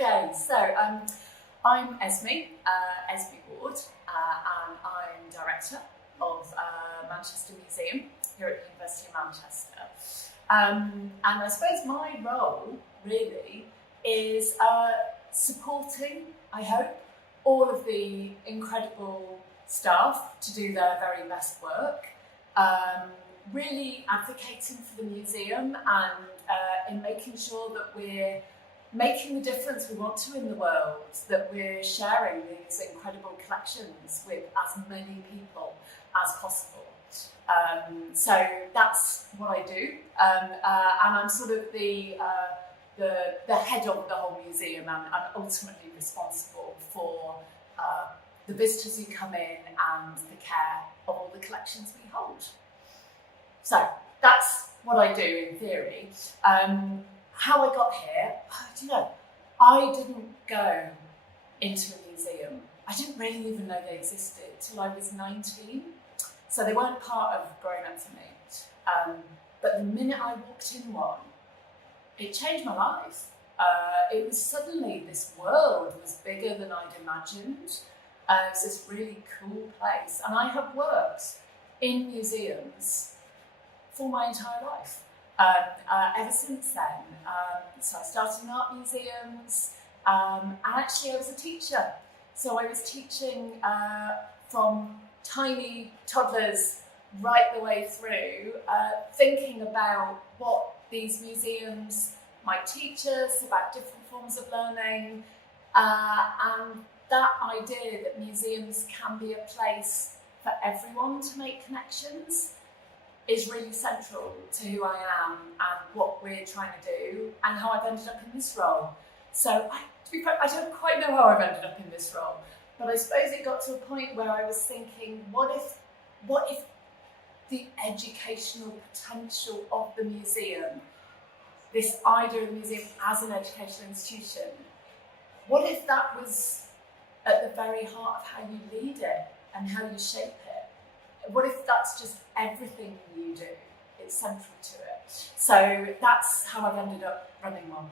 Okay, so I'm Esmi Ward, and I'm Director of Manchester Museum here at the University of Manchester. And I suppose my role really is supporting, I hope, all of the incredible staff to do their very best work, really advocating for the museum and in making sure that we're making the difference we want to in the world, that we're sharing these incredible collections with as many people as possible. So that's what I do, and I'm sort of the head of the whole museum, and I'm ultimately responsible for the visitors who come in and the care of all the collections we hold. So that's what I do in theory. How I got here, do you know, I didn't go into a museum. I didn't really even know they existed till I was 19. So they weren't part of growing up for me. But the minute I walked in one, it changed my life. It was suddenly, this world was bigger than I'd imagined. It was this really cool place. And I have worked in museums for my entire life. Ever since then. So I started in art museums, and actually I was a teacher. So I was teaching from tiny toddlers right the way through, thinking about what these museums might teach us about different forms of learning, and that idea that museums can be a place for everyone to make connections is really central to who I am and what we're trying to do and how I've ended up in this role. So to be frank, I don't quite know how I've ended up in this role, but I suppose it got to a point where I was thinking, what if the educational potential of the museum, this idea of the museum as an educational institution, what if that was at the very heart of how you lead it and how you shape it? What if that's just everything you do? It's central to it. So that's how I've ended up running one.